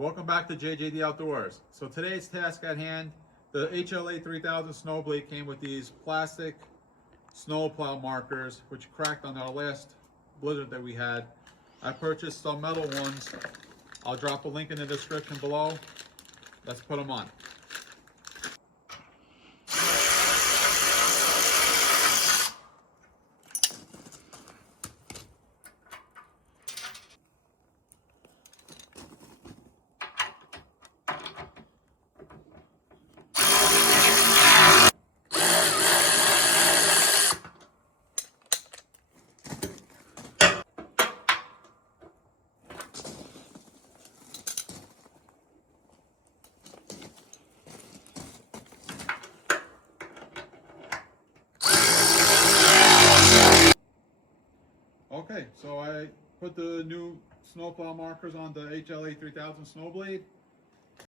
Welcome back to JJD Outdoors. So today's task at hand, the HLA 3000 Snowblade came with these plastic snow plow markers, which cracked on our last blizzard that we had. I purchased some metal ones. I'll drop a link in the description below. Let's put them on. Okay, so I put the new snowplow markers on the HLA 3000 Snowblade.